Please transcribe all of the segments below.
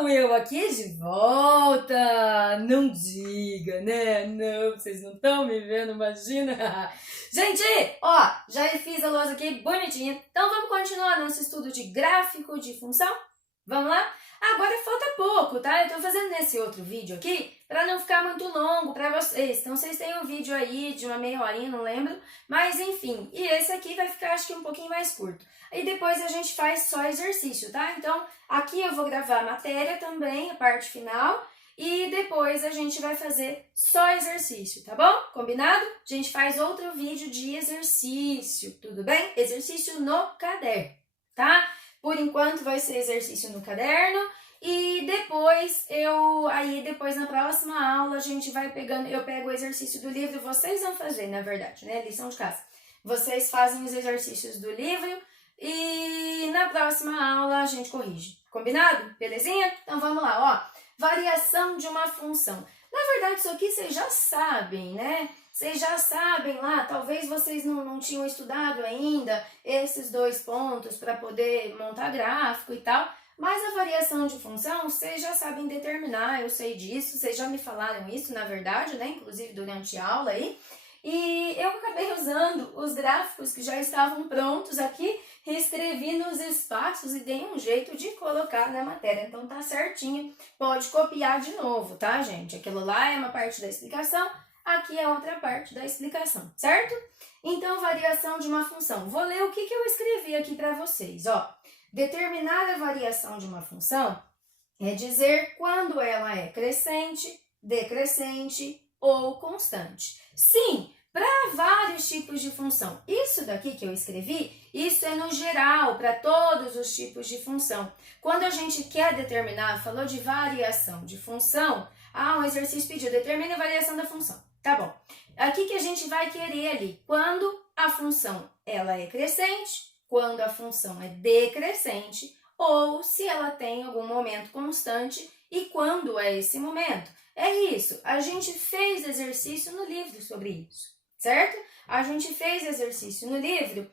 Então, eu aqui de volta, não diga, né? Não, vocês não estão me vendo, imagina. Gente, ó, já fiz a lousa aqui bonitinha. Então, vamos continuar nosso estudo de gráfico de função? Vamos lá? Agora falta pouco, tá? Eu tô fazendo nesse outro vídeo aqui para não ficar muito longo para vocês. Então, vocês têm um vídeo aí de uma meia horinha, não lembro. Mas, enfim, e esse aqui vai ficar, acho que um pouquinho mais curto. E depois a gente faz só exercício, tá? Então, aqui eu vou gravar a matéria também, a parte final. E depois a gente vai fazer só exercício, tá bom? Combinado? A gente faz outro vídeo de exercício, tudo bem? Exercício no caderno, tá? Por enquanto vai ser exercício no caderno e depois depois na próxima aula a gente vai pegando, eu pego o exercício do livro, vocês vão fazer, na verdade, né? Lição de casa. Vocês fazem os exercícios do livro e na próxima aula a gente corrige. Combinado? Belezinha? Então vamos lá, ó. Variação de uma função. Na verdade, isso aqui vocês já sabem, né? Vocês já sabem lá, talvez vocês não tinham estudado ainda esses dois pontos para poder montar gráfico e tal, mas a variação de função vocês já sabem determinar, eu sei disso, vocês já me falaram isso, na verdade, né? Inclusive durante a aula aí. E eu acabei usando os gráficos que já estavam prontos aqui, reescrevi nos espaços e dei um jeito de colocar na matéria. Então tá certinho, pode copiar de novo, tá, gente? Aquilo lá é uma parte da explicação, aqui é outra parte da explicação, certo? Então, variação de uma função. Vou ler o que eu escrevi aqui para vocês, ó. Determinar a variação de uma função é dizer quando ela é crescente, decrescente ou constante. Sim, para vários tipos de função. Isso daqui que eu escrevi, isso é no geral, para todos os tipos de função. Quando a gente quer determinar, falou de variação de função, um exercício pediu, determine a variação da função. Tá bom. Aqui que a gente vai querer ali, quando a função ela é crescente, quando a função é decrescente, ou se ela tem algum momento constante e quando é esse momento. É isso, a gente fez exercício no livro sobre isso, certo? A gente fez exercício no livro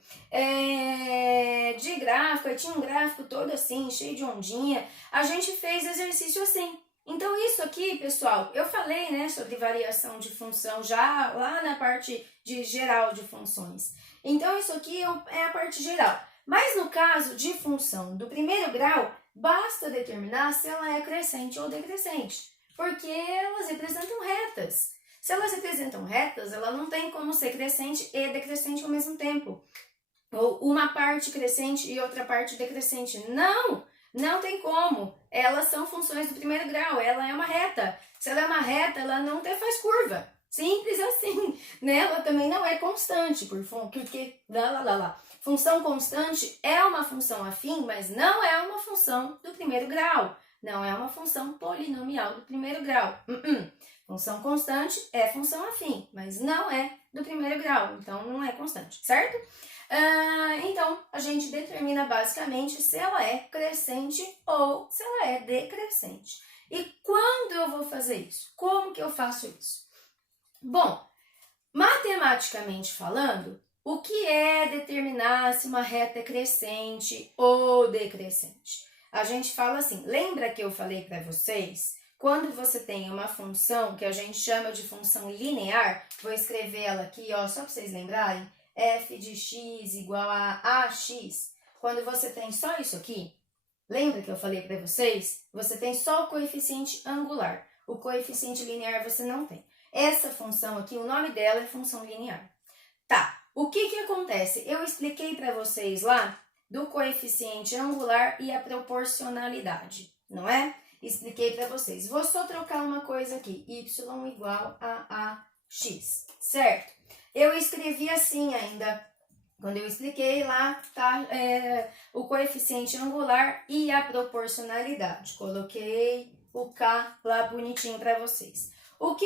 de gráfico, tinha um gráfico todo assim, cheio de ondinha, a gente fez exercício assim. Então, isso aqui, pessoal, eu falei, né, sobre variação de função já lá na parte de geral de funções. Então, isso aqui é a parte geral. Mas no caso de função do primeiro grau, basta determinar se ela é crescente ou decrescente, porque elas representam retas. Se elas representam retas, ela não tem como ser crescente e decrescente ao mesmo tempo. Ou uma parte crescente e outra parte decrescente. Não tem como. Elas são funções do primeiro grau, ela é uma reta. Se ela é uma reta, ela não faz curva. Simples assim, né? Ela também não é constante, porque função constante é uma função afim, mas não é uma função do primeiro grau. Não é uma função polinomial do primeiro grau. Função constante é função afim, mas não é do primeiro grau, então não é constante, certo? Então, a gente determina basicamente se ela é crescente ou se ela é decrescente. E quando eu vou fazer isso? Como que eu faço isso? Bom, matematicamente falando, o que é determinar se uma reta é crescente ou decrescente? A gente fala assim, lembra que eu falei para vocês, quando você tem uma função que a gente chama de função linear, vou escrever ela aqui, ó, só para vocês lembrarem, f de x igual a ax, quando você tem só isso aqui, lembra que eu falei para vocês? Você tem só o coeficiente angular, o coeficiente linear você não tem. Essa função aqui, o nome dela é função linear. Tá, o que acontece? Eu expliquei para vocês lá do coeficiente angular e a proporcionalidade, não é? Expliquei para vocês. Vou só trocar uma coisa aqui, y igual a ax, certo? Eu escrevi assim ainda, quando eu expliquei lá, tá? O coeficiente angular e a proporcionalidade. Coloquei o K lá bonitinho para vocês. O que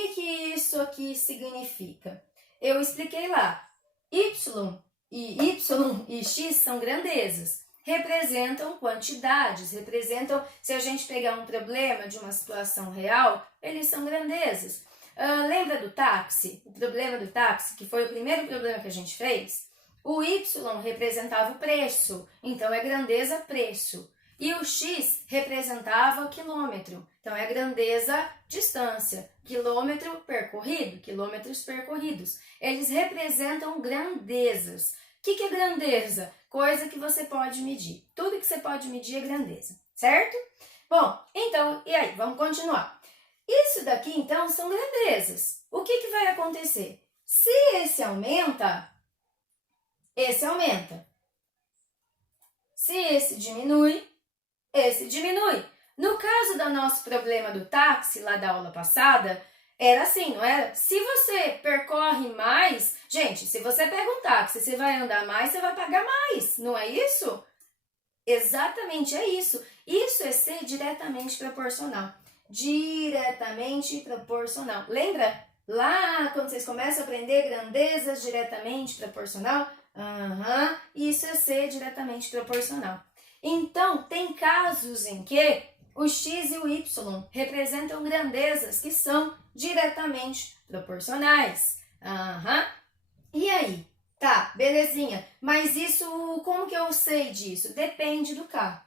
isso aqui significa? Eu expliquei lá, y e x são grandezas, representam quantidades, se a gente pegar um problema de uma situação real, eles são grandezas. Lembra do táxi? O problema do táxi, que foi o primeiro problema que a gente fez? O y representava o preço, então é grandeza preço. E o x representava quilômetro. Então, é grandeza, distância. Quilômetro percorrido, quilômetros percorridos. Eles representam grandezas. O que é grandeza? Coisa que você pode medir. Tudo que você pode medir é grandeza, certo? Bom, então, e aí? Vamos continuar. Isso daqui, então, são grandezas. O que vai acontecer? Se esse aumenta, esse aumenta. Se esse diminui, esse diminui. No caso do nosso problema do táxi, lá da aula passada, era assim, não era? Se você percorre mais, gente, se você pega um táxi, você vai andar mais, você vai pagar mais, não é isso? Exatamente, é isso. Isso é ser diretamente proporcional. Diretamente proporcional. Lembra? Lá, quando vocês começam a aprender grandezas diretamente proporcional, isso é ser diretamente proporcional. Então, tem casos em que o x e o y representam grandezas que são diretamente proporcionais. E aí? Tá, belezinha. Mas isso, como que eu sei disso? Depende do K.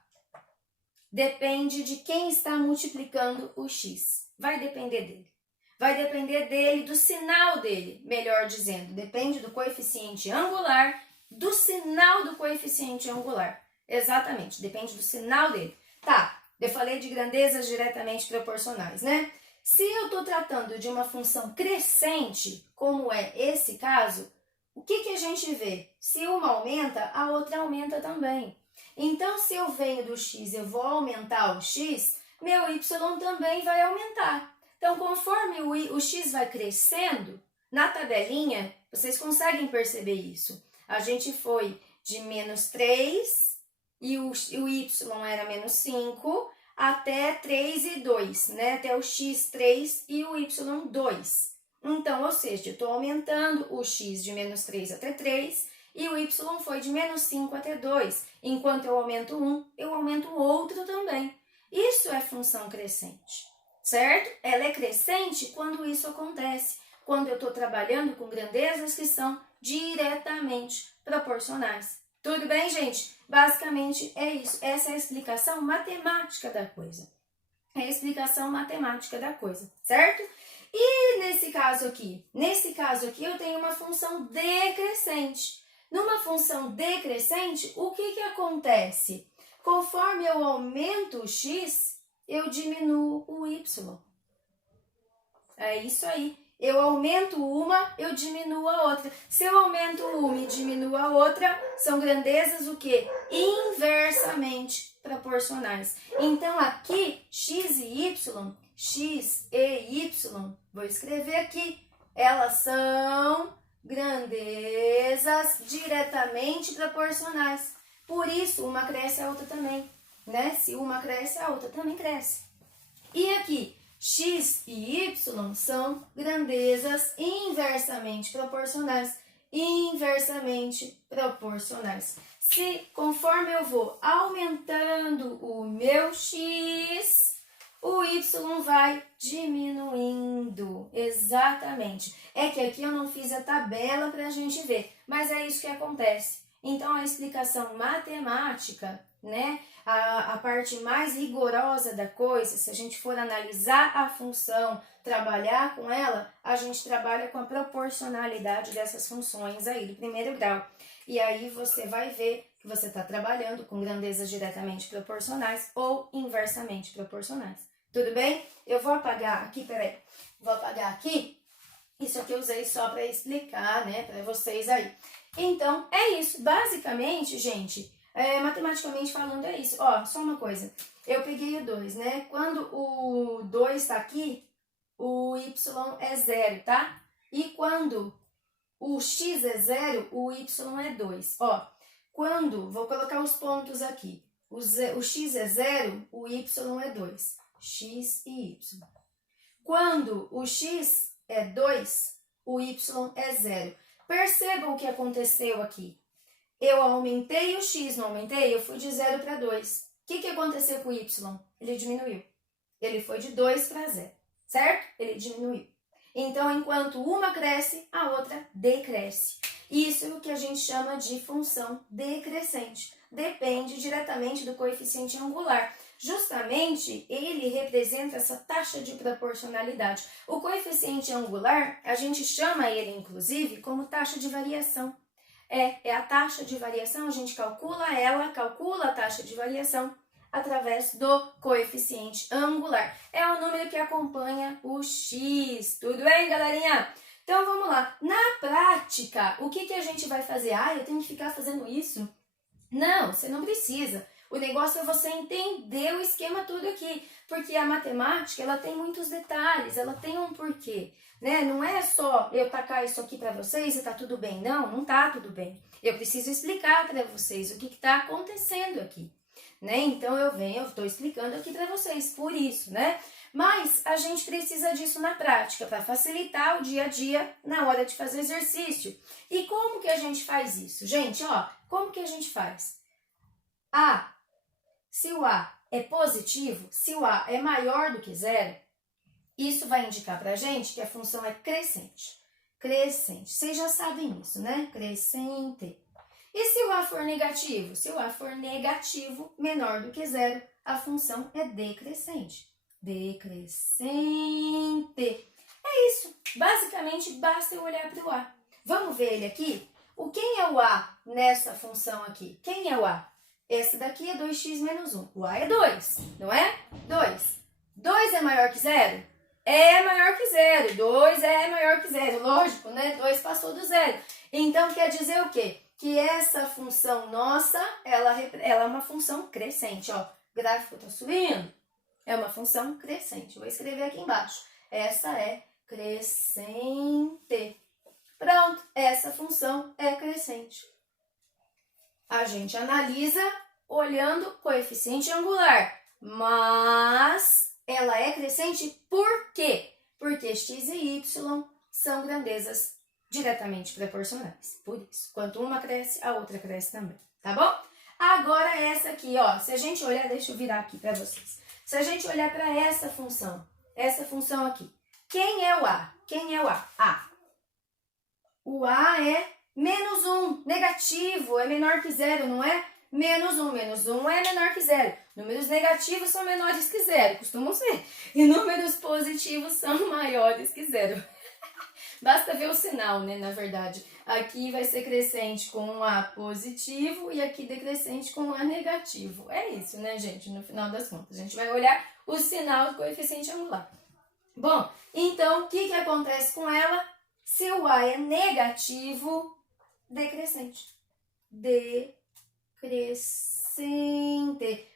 Depende de quem está multiplicando o x. Vai depender dele. Vai depender dele, do sinal dele, melhor dizendo. Depende do coeficiente angular, do sinal do coeficiente angular. Exatamente, depende do sinal dele. Tá, eu falei de grandezas diretamente proporcionais, né? Se eu estou tratando de uma função crescente, como é esse caso, o que a gente vê? Se uma aumenta, a outra aumenta também. Então, se eu venho do x e eu vou aumentar o x, meu y também vai aumentar. Então, conforme o x vai crescendo, na tabelinha, vocês conseguem perceber isso. A gente foi de menos 3 e o y era menos 5 até 3 e 2, né? Até o x 3 e o y 2. Então, ou seja, eu estou aumentando o x de menos 3 até 3 e o y foi de menos 5 até 2. Enquanto eu aumento um, eu aumento o outro também. Isso é função crescente, certo? Ela é crescente quando isso acontece, quando eu estou trabalhando com grandezas que são diretamente proporcionais. Tudo bem, gente? Basicamente é isso. Essa é a explicação matemática da coisa. É a explicação matemática da coisa, certo? E nesse caso aqui eu tenho uma função decrescente. Numa função decrescente, o que acontece? Conforme eu aumento o x, eu diminuo o y. É isso aí. Eu aumento uma, eu diminuo a outra. Se eu aumento uma e diminuo a outra, são grandezas o quê? Inversamente proporcionais. Então, aqui, x e y, vou escrever aqui, elas são grandezas diretamente proporcionais. Por isso, uma cresce, a outra também, né? Se uma cresce, a outra também cresce. E aqui, x e y são grandezas inversamente proporcionais. Inversamente proporcionais. Se, conforme eu vou aumentando o meu x, o y vai diminuindo. Exatamente. É que aqui eu não fiz a tabela para a gente ver, mas é isso que acontece. Então, a explicação matemática, né? A parte mais rigorosa da coisa, se a gente for analisar a função, trabalhar com ela, a gente trabalha com a proporcionalidade dessas funções aí do primeiro grau. E aí você vai ver que você está trabalhando com grandezas diretamente proporcionais ou inversamente proporcionais. Tudo bem? Eu vou apagar aqui, peraí. Vou apagar aqui. Isso aqui eu usei só para explicar, né, para vocês aí. Então, é isso. Basicamente, gente, matematicamente falando, é isso. Ó, só uma coisa. Eu peguei o 2, né? Quando o 2 está aqui, o y é 0, tá? E quando o x é 0, o y é 2. Ó, quando, vou colocar os pontos aqui. O x é 0, o y é 2. X e y. Quando o x é 2, o y é 0. Percebam o que aconteceu aqui. Eu aumentei o x, não aumentei? Eu fui de 0 para 2. O que aconteceu com o y? Ele diminuiu. Ele foi de 2 para 0, certo? Ele diminuiu. Então, enquanto uma cresce, a outra decresce. Isso é o que a gente chama de função decrescente. Depende diretamente do coeficiente angular. Justamente, ele representa essa taxa de proporcionalidade. O coeficiente angular, a gente chama ele, inclusive, como taxa de variação. É a taxa de variação, a gente calcula a taxa de variação através do coeficiente angular. É o número que acompanha o x. Tudo bem, galerinha? Então, vamos lá. Na prática, o que a gente vai fazer? Eu tenho que ficar fazendo isso? Não, você não precisa. O negócio é você entender o esquema tudo aqui, porque a matemática, ela tem muitos detalhes, ela tem um porquê, né? Não é só eu tacar isso aqui para vocês e tá tudo bem. Não, não tá tudo bem. Eu preciso explicar para vocês o que está acontecendo aqui, né? Então, eu estou explicando aqui para vocês, por isso, né? Mas a gente precisa disso na prática, para facilitar o dia a dia na hora de fazer exercício. E como que a gente faz isso? Gente, como que a gente faz? Se o A é positivo, se o A é maior do que zero, isso vai indicar para a gente que a função é crescente. Crescente. Vocês já sabem isso, né? Crescente. E se o A for negativo? Se o A for negativo, menor do que zero, a função é decrescente. Decrescente. É isso. Basicamente, basta eu olhar para o A. Vamos ver ele aqui? Quem é o A nessa função aqui? Quem é o A? Esse daqui é 2x menos 1. O A é 2, não é? 2. 2 é maior que zero? É maior que zero. 2 é maior que zero. Lógico, né? 2 passou do zero. Então, quer dizer o quê? Que essa função nossa, ela é uma função crescente. O gráfico está subindo. É uma função crescente. Vou escrever aqui embaixo. Essa é crescente. Pronto, essa função é crescente. A gente analisa olhando coeficiente angular, mas ela é crescente por quê? Porque x e y são grandezas diretamente proporcionais. Por isso, quanto uma cresce, a outra cresce também, tá bom? Agora essa aqui, se a gente olhar, deixa eu virar aqui para vocês. Se a gente olhar para essa função aqui, quem é o A? Quem é o A? O A é menos 1, negativo, é menor que zero, não é? Menos 1 é menor que zero. Números negativos são menores que zero, costumam ser. E números positivos são maiores que zero. Basta ver o sinal, né, na verdade. Aqui vai ser crescente com um A positivo e aqui decrescente com um A negativo. É isso, né, gente? No final das contas, a gente vai olhar o sinal do coeficiente angular. Bom, então, o que acontece com ela? Se o A é negativo, decrescente. Decrescente.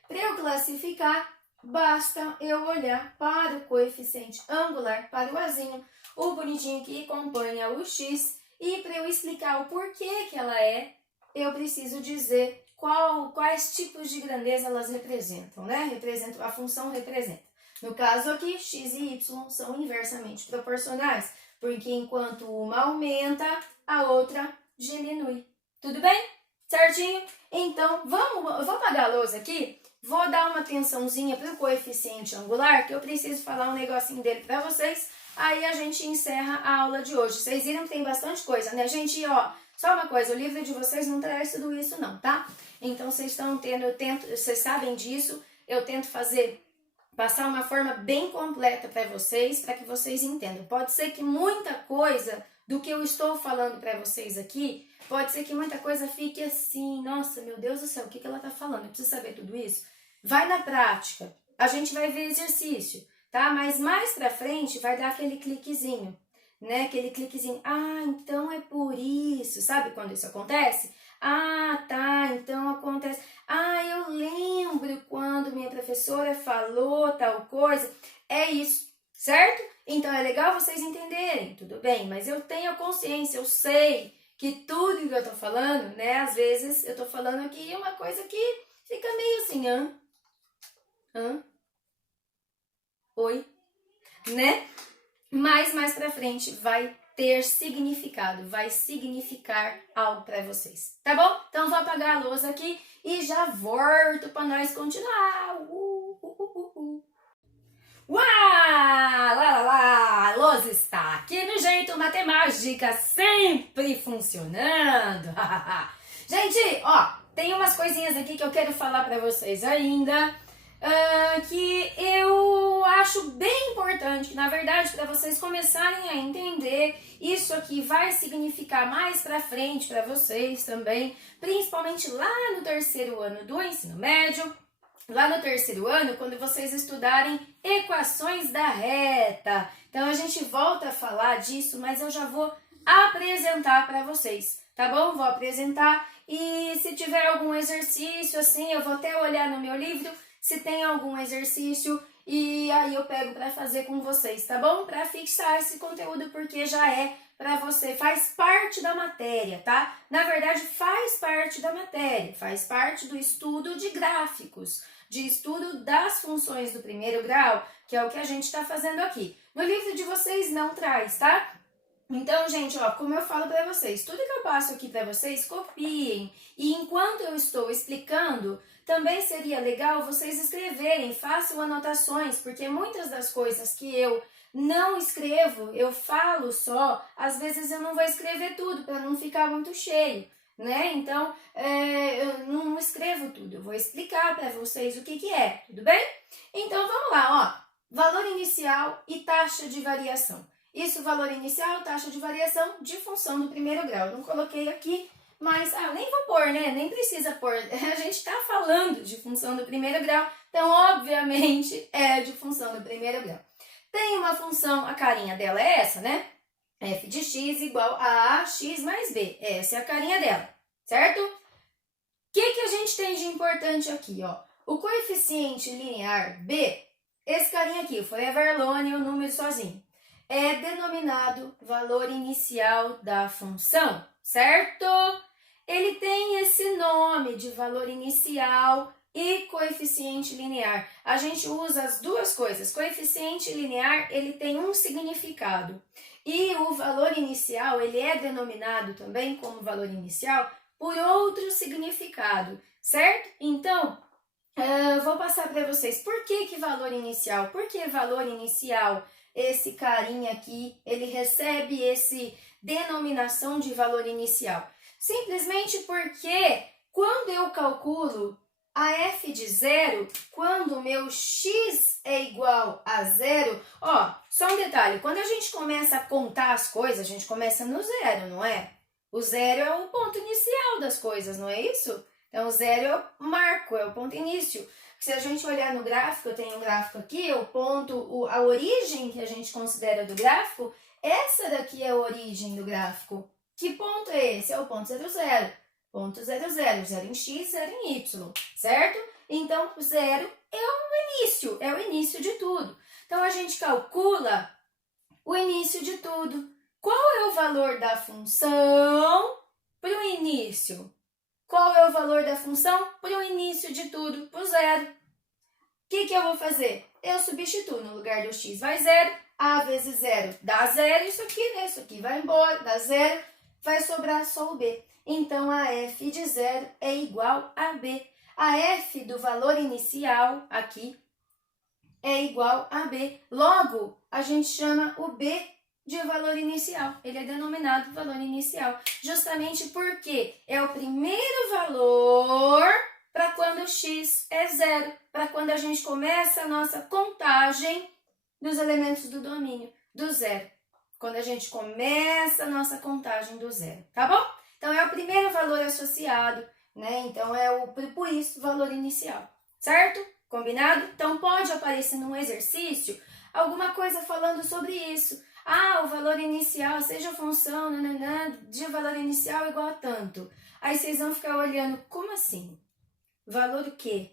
Para eu classificar, basta eu olhar para o coeficiente angular, para o Azinho, o bonitinho que acompanha o X, e para eu explicar o porquê que ela eu preciso dizer quais tipos de grandeza elas representam, né? A função representa. No caso aqui, x e y são inversamente proporcionais, porque enquanto uma aumenta, a outra diminui. Tudo bem? Certinho? Então, eu vou apagar a lousa aqui, vou dar uma atençãozinha para o coeficiente angular, que eu preciso falar um negocinho dele para vocês, aí a gente encerra a aula de hoje. Vocês viram que tem bastante coisa, né? Gente, só uma coisa, o livro de vocês não traz tudo isso não, tá? Então, vocês vocês sabem disso, eu tento passar uma forma bem completa para vocês, para que vocês entendam. Pode ser que muita coisa do que eu estou falando para vocês aqui, pode ser que muita coisa fique assim, nossa, meu Deus do céu, o que ela está falando? Eu preciso saber tudo isso? Vai na prática, a gente vai ver exercício, tá? Mas mais para frente vai dar aquele cliquezinho, né? Aquele cliquezinho, então é por isso, sabe quando isso acontece? Tá, então acontece. Eu lembro quando minha professora falou tal coisa. É isso, certo? Então é legal vocês entenderem, tudo bem, mas eu tenho consciência, eu sei que tudo que eu tô falando, né, às vezes eu tô falando aqui uma coisa que fica meio assim, oi, né? Mas mais pra frente vai ter significado, vai significar algo para vocês, tá bom? Então vou apagar a lousa aqui e já volto para nós continuar. Uau! A lousa está aqui no jeito Matemática sempre funcionando. Gente, ó, tem umas coisinhas aqui que eu quero falar pra vocês ainda, que eu acho bem importante, que na verdade para vocês começarem a entender, isso aqui vai significar mais pra frente pra vocês também, principalmente lá no terceiro ano do ensino médio. Lá no terceiro ano, quando vocês estudarem equações da reta. Então, a gente volta a falar disso, mas eu já vou apresentar para vocês, tá bom? Vou apresentar e se tiver algum exercício, assim, eu vou até olhar no meu livro se tem algum exercício e aí eu pego para fazer com vocês, tá bom? Para fixar esse conteúdo, porque já é para você, faz parte da matéria, tá? Na verdade, faz parte da matéria, faz parte do estudo de gráficos, de estudo das funções do primeiro grau, que é o que a gente está fazendo aqui. No livro de vocês não traz, tá? Então, gente, ó, como eu falo para vocês, tudo que eu passo aqui para vocês, copiem. E enquanto eu estou explicando, também seria legal vocês escreverem, façam anotações, porque muitas das coisas que eu não escrevo, eu falo só, às vezes eu não vou escrever tudo para não ficar muito cheio, né? Então, eu não escrevo tudo, eu vou explicar para vocês o que é, tudo bem? Então, vamos lá, ó, valor inicial e taxa de variação. Isso, valor inicial, taxa de variação de função do primeiro grau. Não coloquei aqui, mas nem vou pôr, né? Nem precisa pôr. A gente está falando de função do primeiro grau, então, obviamente, é de função do primeiro grau. Tem uma função, a carinha dela é essa, né? F de x igual a x mais b. Essa é a carinha dela, certo? O que a gente tem de importante aqui, ó? O coeficiente linear b, esse carinha aqui, o forever alone, o número sozinho, é denominado valor inicial da função, certo? Ele tem esse nome de valor inicial e coeficiente linear. A gente usa as duas coisas. Coeficiente linear, ele tem um significado. E o valor inicial, ele é denominado também como valor inicial por outro significado, certo? Então, vou passar para vocês. Por que valor inicial? Por que valor inicial? Esse carinha aqui, ele recebe esse denominação de valor inicial. Simplesmente porque quando eu calculo a f de zero, quando o meu x é igual a zero, ó, só um detalhe, quando a gente começa a contar as coisas, a gente começa no zero, não é? O zero é o ponto inicial das coisas, não é isso? Então, o zero é o marco, é o ponto início. Se a gente olhar no gráfico, eu tenho um gráfico aqui, o ponto, a origem que a gente considera do gráfico, essa daqui é a origem do gráfico. Que ponto é esse? É o ponto 0, 0. Ponto 0, 0. 0 em x, 0 em y, certo? Então, o zero é o início de tudo. Então, a gente calcula o início de tudo. Qual é o valor da função para o início? Qual é o valor da função para o início de tudo? Para o zero. O que eu vou fazer? Eu substituo no lugar do x vai zero, a vezes zero dá zero, isso aqui, né? Isso aqui vai embora, dá zero, vai sobrar só o b. Então, a f de zero é igual a b. A f do valor inicial aqui é igual a b. Logo, a gente chama o b de valor inicial. Ele é denominado valor inicial, justamente porque é o primeiro valor para quando x é zero, para quando a gente começa a nossa contagem dos elementos do domínio, do zero. Quando a gente começa a nossa contagem do zero, tá bom? Então, é o primeiro valor associado, né? Então, por isso, valor inicial, certo? Combinado? Então, pode aparecer num exercício alguma coisa falando sobre isso. O valor inicial, seja a função de valor inicial igual a tanto. Aí vocês vão ficar olhando, como assim? Valor o quê?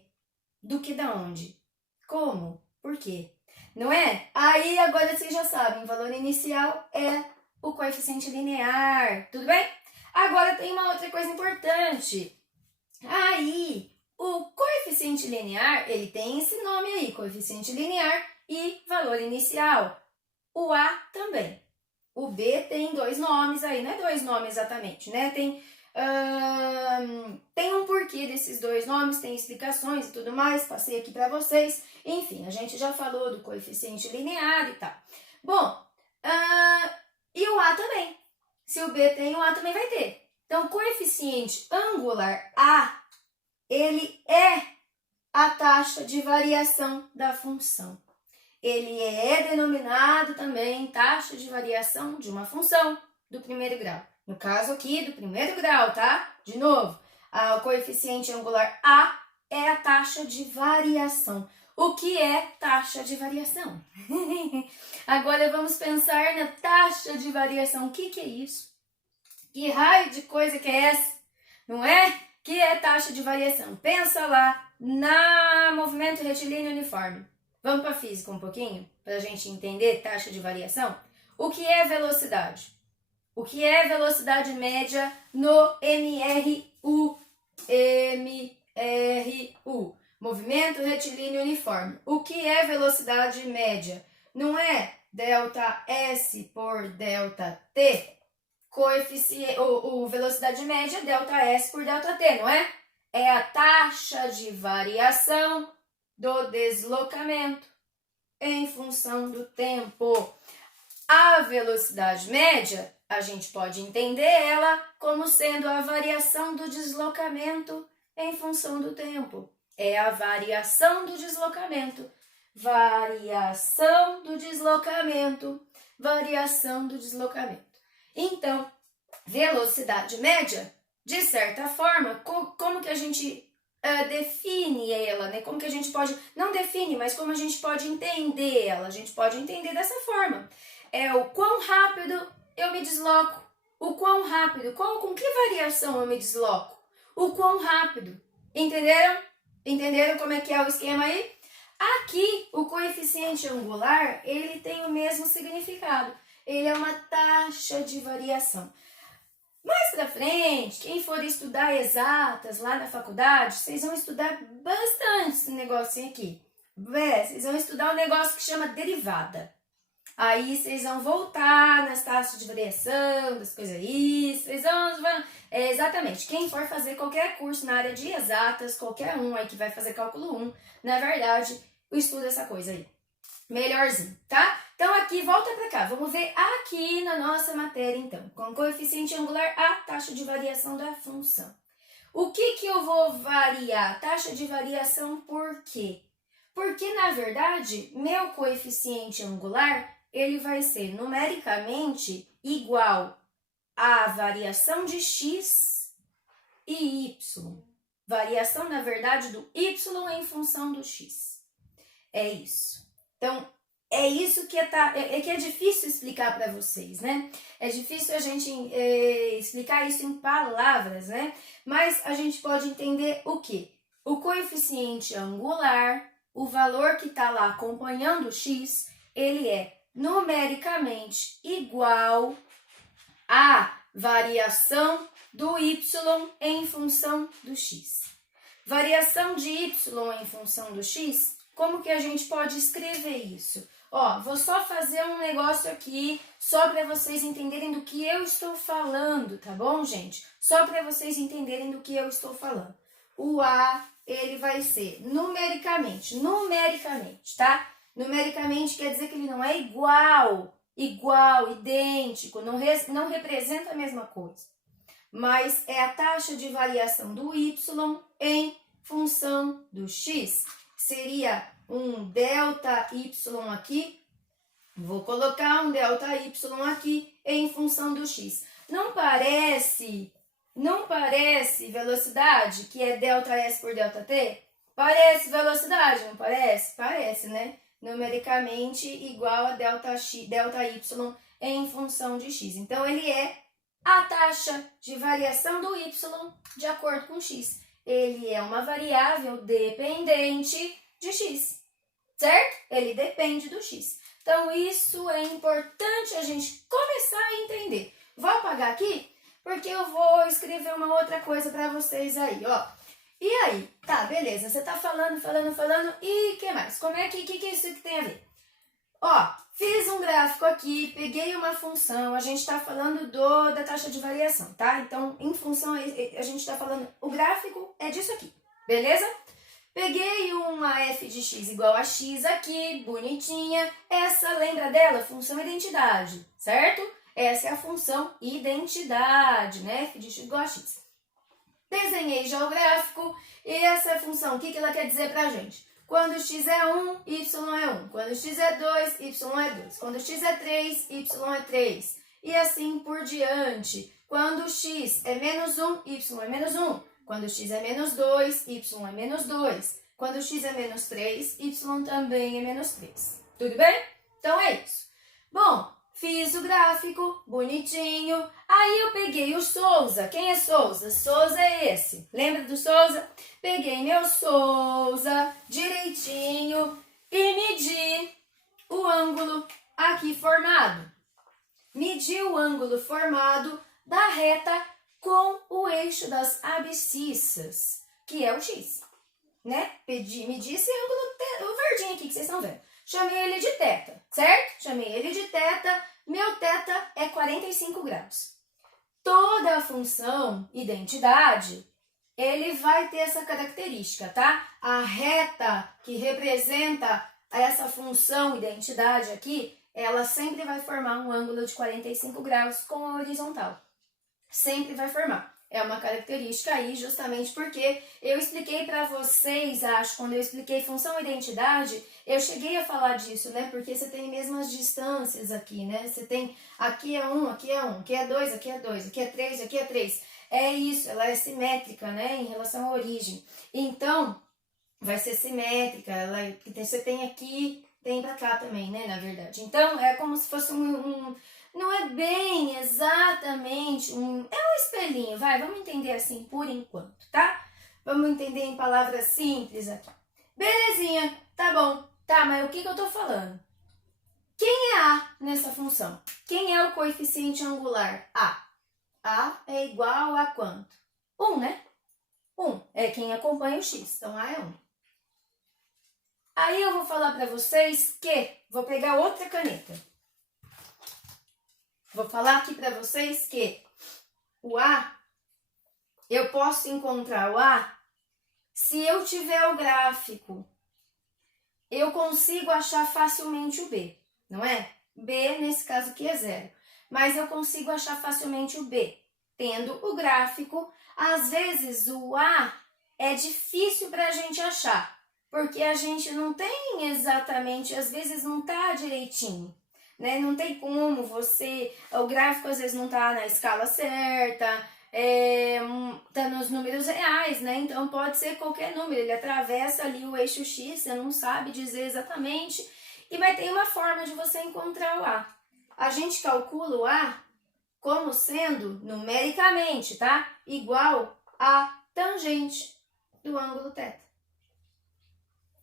Do que da onde? Como? Por quê? Não é? Aí agora vocês já sabem, valor inicial é o coeficiente linear, tudo bem? Agora tem uma outra coisa importante. Aí, o coeficiente linear, ele tem esse nome aí, coeficiente linear e valor inicial. O A também. O B tem dois nomes aí, não é dois nomes exatamente, né? Tem um porquê desses dois nomes, tem explicações e tudo mais, passei aqui para vocês. Enfim, a gente já falou do coeficiente linear e tal. Bom, E o A também. Se o B tem, o A também vai ter. Então, o coeficiente angular A, ele é a taxa de variação da função. Ele é denominado também taxa de variação de uma função do primeiro grau. No caso aqui, do primeiro grau, tá? De novo, o coeficiente angular A é a taxa de variação. O que é taxa de variação? Agora vamos pensar na taxa de variação. O que é isso? Que raio de coisa que é essa? Não é? Que é taxa de variação? Pensa lá na movimento retilíneo uniforme. Vamos para a física um pouquinho, para a gente entender taxa de variação? O que é velocidade? O que é velocidade média no MRU? MRU. Movimento retilíneo uniforme. O que é velocidade média? Não é delta S por delta T? Coeficiente, velocidade média, delta S por delta T, não é? É a taxa de variação do deslocamento em função do tempo. A velocidade média, a gente pode entender ela como sendo a variação do deslocamento em função do tempo. É a variação do deslocamento. Variação do deslocamento. Variação do deslocamento. Então, velocidade média, de certa forma, como que a gente define ela, né? Como que a gente pode, não define, mas como a gente pode entender ela? A gente pode entender dessa forma. É o quão rápido eu me desloco. O quão rápido, com que variação eu me desloco? O quão rápido. Entenderam? Entenderam como é que é o esquema aí? Aqui, o coeficiente angular, ele tem o mesmo significado. Ele é uma taxa de variação. Mais pra frente, quem for estudar exatas lá na faculdade, vocês vão estudar bastante esse negocinho aqui. Vocês vão estudar um negócio que chama derivada. Aí vocês vão voltar nas taxas de variação, das coisas aí, vocês vão exatamente, quem for fazer qualquer curso na área de exatas, qualquer um aí que vai fazer cálculo 1, na verdade, estuda essa coisa aí. Melhorzinho, tá? Então aqui, volta pra cá, vamos ver aqui na nossa matéria então, com coeficiente angular A, taxa de variação da função. O que eu vou variar? Taxa de variação por quê? Porque, na verdade, meu coeficiente angular, ele vai ser numericamente igual à variação de x e y. Variação, na verdade, do y em função do x. É isso. Então, é isso que é difícil explicar para vocês, né? É difícil a gente explicar isso em palavras, né? Mas a gente pode entender o quê? O coeficiente angular, o valor que está lá acompanhando o x, ele é numericamente igual à variação do y em função do x. Variação de y em função do x, como que a gente pode escrever isso? Ó, vou só fazer um negócio aqui, só para vocês entenderem do que eu estou falando, tá bom, gente? Só para vocês entenderem do que eu estou falando. O A, ele vai ser numericamente, tá? Numericamente quer dizer que ele não é igual, idêntico, não representa a mesma coisa. Mas é a taxa de variação do y em função do x. Seria um delta y aqui, vou colocar um delta y aqui em função do x. Não parece velocidade, que é delta S por delta T? Parece velocidade, não parece? Parece, né? Numericamente igual a delta y em função de x. Então, ele é a taxa de variação do y de acordo com x. Ele é uma variável dependente de x, certo? Ele depende do x. Então, isso é importante a gente começar a entender. Vou apagar aqui, porque eu vou escrever uma outra coisa para vocês aí, ó. E aí? Tá, beleza, você tá falando, e o que mais? Como é que é isso que tem a ver? Ó, fiz um gráfico aqui, peguei uma função, a gente tá falando da taxa de variação, tá? Então, em função, a gente tá falando, o gráfico é disso aqui, beleza? Peguei uma f de x igual a x aqui, bonitinha. Essa, lembra dela? Função identidade, certo? Essa é a função identidade, né? f de x igual a x. Desenhei já o gráfico e essa função, o que ela quer dizer pra gente? Quando x é 1, y é 1. Quando x é 2, y é 2. Quando x é 3, y é 3. E assim por diante. Quando x é menos 1, y é menos 1. Quando x é menos 2, y é menos 2. Quando x é menos 3, y também é menos 3. Tudo bem? Então é isso. Bom, fiz o gráfico, bonitinho. Aí eu peguei o Souza. Quem é Souza? Souza é esse. Lembra do Souza? Peguei meu Souza direitinho e medi o ângulo aqui formado. Medi o ângulo formado da reta com o eixo das abscissas, que é o x, né? Medi esse ângulo, o verdinho aqui que vocês estão vendo. Chamei ele de θ, certo? Chamei ele de θ. Meu θ é 45 graus. Toda a função identidade, ele vai ter essa característica, tá? A reta que representa essa função identidade aqui, ela sempre vai formar um ângulo de 45 graus com a horizontal. Sempre vai formar. É uma característica aí justamente porque eu expliquei para vocês, acho, quando eu expliquei função identidade, eu cheguei a falar disso, né? Porque você tem mesmas distâncias aqui, né? Você tem aqui é 1, aqui é 1, aqui é 2, aqui é 2, aqui é 3, aqui é 3. É isso, ela é simétrica, né? Em relação à origem. Então, vai ser simétrica, você tem aqui, tem pra cá também, né? Na verdade. Então, é como se fosse não é bem exatamente é um espelhinho, vamos entender assim por enquanto, tá? Vamos entender em palavras simples aqui. Belezinha, tá bom. Tá, mas o que eu tô falando? Quem é A nessa função? Quem é o coeficiente angular? A. A é igual a quanto? 1, né? 1 é quem acompanha o x, então A é 1. Aí eu vou falar pra vocês que, vou pegar outra caneta. Vou falar aqui para vocês que o A, eu posso encontrar o A se eu tiver o gráfico. Eu consigo achar facilmente o B, não é? B, nesse caso aqui, é 0. Mas eu consigo achar facilmente o B. Tendo o gráfico, às vezes o A é difícil para a gente achar, porque a gente não tem exatamente, às vezes não tá direitinho. Né? Não tem como o gráfico às vezes não está na escala certa, tá nos números reais, né? Então pode ser qualquer número, ele atravessa ali o eixo X, você não sabe dizer exatamente, e vai ter uma forma de você encontrar o A. A gente calcula o A como sendo, numericamente, tá? Igual a tangente do ângulo θ.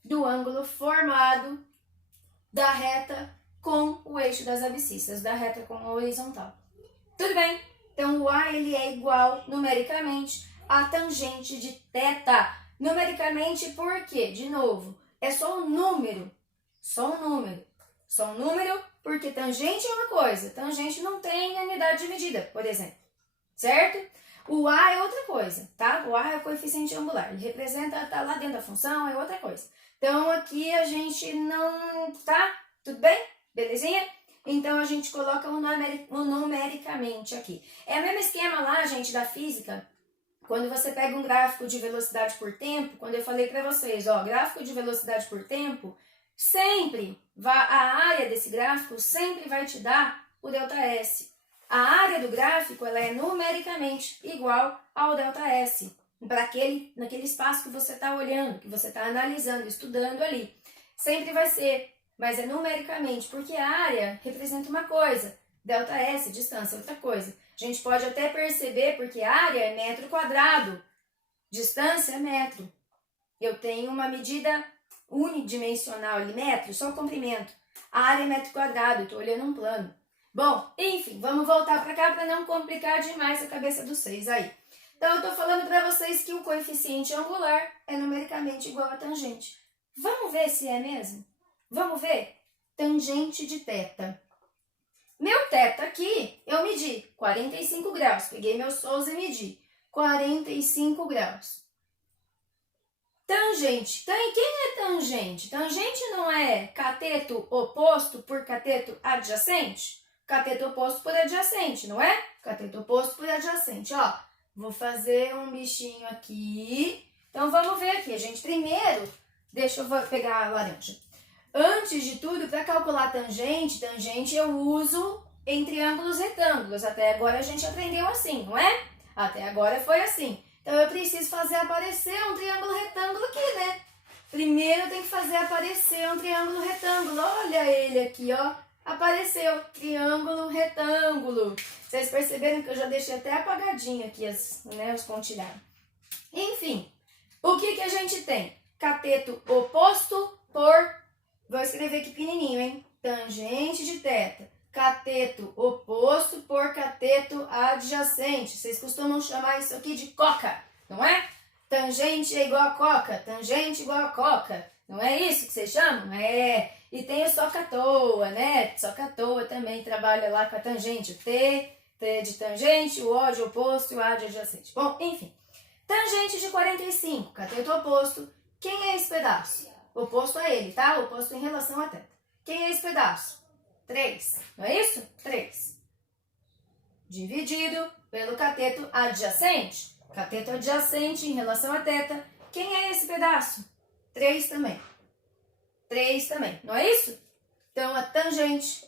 Do ângulo formado da reta com o eixo das abscissas, da reta com a horizontal. Tudo bem? Então, o A ele é igual, numericamente, a tangente de θ. Numericamente, por quê? De novo, é só um número. Só um número. Só um número, porque tangente é uma coisa. Tangente não tem unidade de medida, por exemplo. Certo? O A é outra coisa, tá? O A é o coeficiente angular. Ele representa, tá lá dentro da função, é outra coisa. Então, aqui a gente não... Tá? Tudo bem? Belezinha? Então, a gente coloca o numericamente aqui. É o mesmo esquema lá, gente, da física. Quando você pega um gráfico de velocidade por tempo, quando eu falei para vocês, ó, gráfico de velocidade por tempo, sempre, a área desse gráfico sempre vai te dar o ΔS. A área do gráfico, ela é numericamente igual ao ΔS. Naquele espaço que você está olhando, que você está analisando, estudando ali. Sempre vai ser. Mas é numericamente, porque a área representa uma coisa, ΔS, distância, outra coisa. A gente pode até perceber, porque área é metro quadrado, distância é metro. Eu tenho uma medida unidimensional ali, metro, só o comprimento. A área é metro quadrado, eu estou olhando um plano. Bom, enfim, vamos voltar para cá para não complicar demais a cabeça dos vocês aí. Então, eu estou falando para vocês que o coeficiente angular é numericamente igual a tangente. Vamos ver se é mesmo? Vamos ver? Tangente de θ. Meu θ aqui, eu medi 45 graus. Peguei meu Souza e medi 45 graus. Tangente. Quem é tangente? Tangente não é cateto oposto por cateto adjacente? cateto oposto por adjacente, não é? Cateto oposto por adjacente, ó. Vou fazer um bichinho aqui. Então, vamos ver aqui, gente. Primeiro, deixa eu pegar a laranja. Antes de tudo, para calcular tangente eu uso em triângulos retângulos. Até agora a gente aprendeu assim, não é? Até agora foi assim. Então, eu preciso fazer aparecer um triângulo retângulo aqui, né? Primeiro, eu tenho que fazer aparecer um triângulo retângulo. Olha ele aqui, ó. Apareceu, triângulo retângulo. Vocês perceberam que eu já deixei até apagadinho aqui os pontilhados. Enfim, o que a gente tem? Cateto oposto por... Vou escrever aqui pequenininho, hein? Tangente de θ. Cateto oposto por cateto adjacente. Vocês costumam chamar isso aqui de coca, não é? Tangente é igual a coca, tangente igual a coca. Não é isso que vocês chamam? É. E tem o soca-toa, né? Soca-toa também trabalha lá com a tangente. O T de tangente, o O de oposto e o A de adjacente. Bom, enfim. Tangente de 45, cateto oposto. Quem é esse pedaço? Oposto a ele, tá? Oposto em relação a θ. Quem é esse pedaço? 3. Não é isso? 3. Dividido pelo cateto adjacente. Cateto adjacente em relação a θ. Quem é esse pedaço? 3 também. 3 também, não é isso? Então, a tangente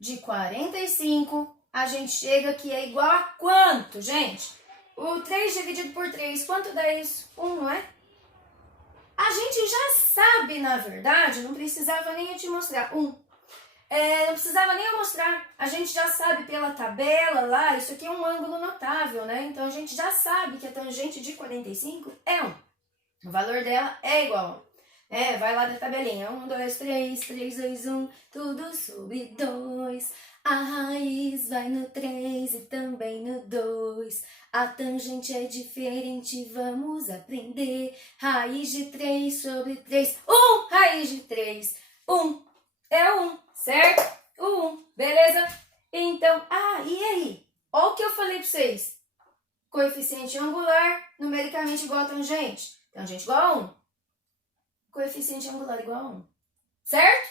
de 45, a gente chega que é igual a quanto, gente? O 3 dividido por 3, quanto dá isso? 1, não é? A gente já sabe, na verdade, não precisava nem eu te mostrar. 1. Não precisava nem eu mostrar. A gente já sabe pela tabela lá, isso aqui é um ângulo notável, né? Então, a gente já sabe que a tangente de 45 é 1. O valor dela é igual a 1. Vai lá da tabelinha. 1, 2, 3, 3, 2, 1, tudo sobre 2. A raiz vai no 3 e também no 2. A tangente é diferente, vamos aprender. Raiz de 3 sobre 3. 1, raiz de 3. 1 é 1, certo? O 1, beleza? Então, e aí? Olha o que eu falei para vocês. Coeficiente angular, numericamente igual a tangente. Tangente igual a 1. Coeficiente angular igual a 1. Certo?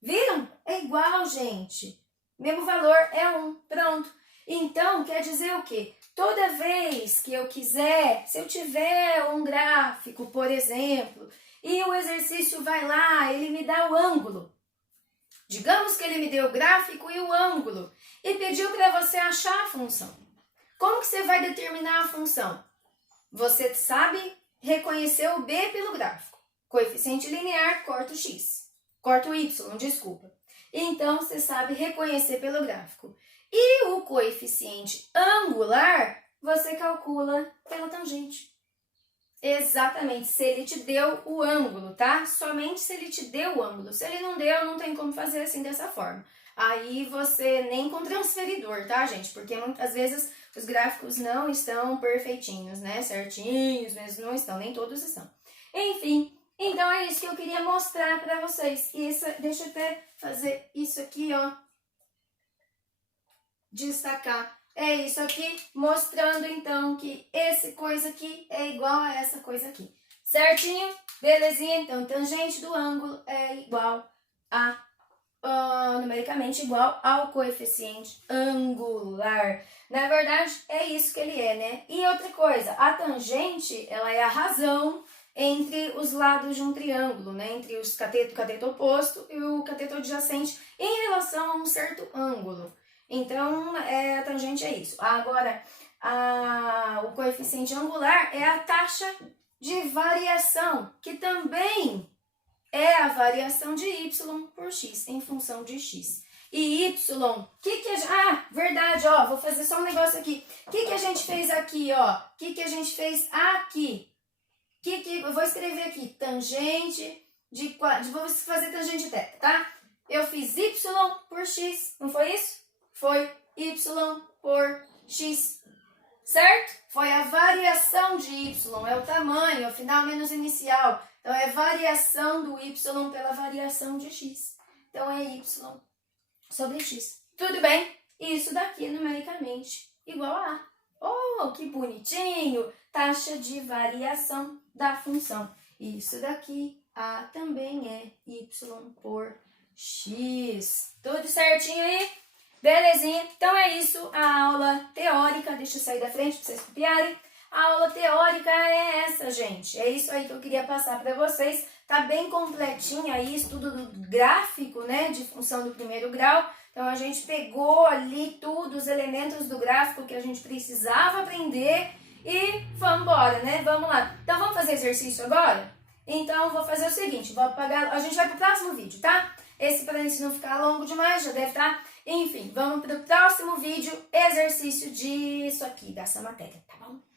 Viram? É igual, gente. Mesmo valor é 1. Pronto. Então, quer dizer o quê? Toda vez que eu quiser, se eu tiver um gráfico, por exemplo, e o exercício vai lá, ele me dá o ângulo. Digamos que ele me deu o gráfico e o ângulo e pediu para você achar a função. Como que você vai determinar a função? Você sabe reconhecer o B pelo gráfico. Coeficiente linear, corta o x. Corta o y, desculpa. Então, você sabe reconhecer pelo gráfico. E o coeficiente angular, você calcula pela tangente. Exatamente, se ele te deu o ângulo, tá? Somente se ele te deu o ângulo. Se ele não deu, não tem como fazer assim dessa forma. Aí você nem com transferidor, tá, gente? Porque muitas vezes os gráficos não estão perfeitinhos, né? Certinhos, mas não estão, nem todos estão. Enfim, então é isso que eu queria mostrar pra vocês. E deixa eu até fazer isso aqui, ó. Destacar. É isso aqui, mostrando então que esse coisa aqui é igual a essa coisa aqui. Certinho? Belezinha? Então, tangente do ângulo é igual a, numericamente igual ao coeficiente angular. Na verdade, é isso que ele é, né? E outra coisa, a tangente, ela é a razão entre os lados de um triângulo, né? Entre o cateto oposto e o cateto adjacente em relação a um certo ângulo. Então, a tangente é isso. Agora, o coeficiente angular é a taxa de variação, que também é a variação de y por x, em função de x. E y, verdade, ó, vou fazer só um negócio aqui. O que a gente fez aqui, ó? O que a gente fez aqui? Eu vou escrever aqui, tangente vou fazer tangente de θ, tá? Eu fiz y por x, não foi isso? Foi y por x, certo? Foi a variação de y, é o tamanho, o final menos inicial. Então, é variação do y pela variação de x. Então, é y sobre x. Tudo bem? Isso daqui, numericamente, igual a A. Oh, que bonitinho! Taxa de variação da função. Isso daqui, A também é y por x. Tudo certinho aí? Belezinha? Então é isso, a aula teórica, deixa eu sair da frente pra vocês copiarem. A aula teórica é essa, gente. É isso aí que eu queria passar para vocês. Tá bem completinha aí, estudo do gráfico, né, de função do primeiro grau. Então a gente pegou ali tudo, os elementos do gráfico que a gente precisava aprender e vamos embora, né? Vamos lá. Então vamos fazer exercício agora? Então vou fazer o seguinte, vou apagar, a gente vai pro próximo vídeo, tá? Esse para isso não ficar longo demais, já deve estar. Enfim, vamos pro próximo vídeo, exercício disso aqui, dessa matéria, tá bom?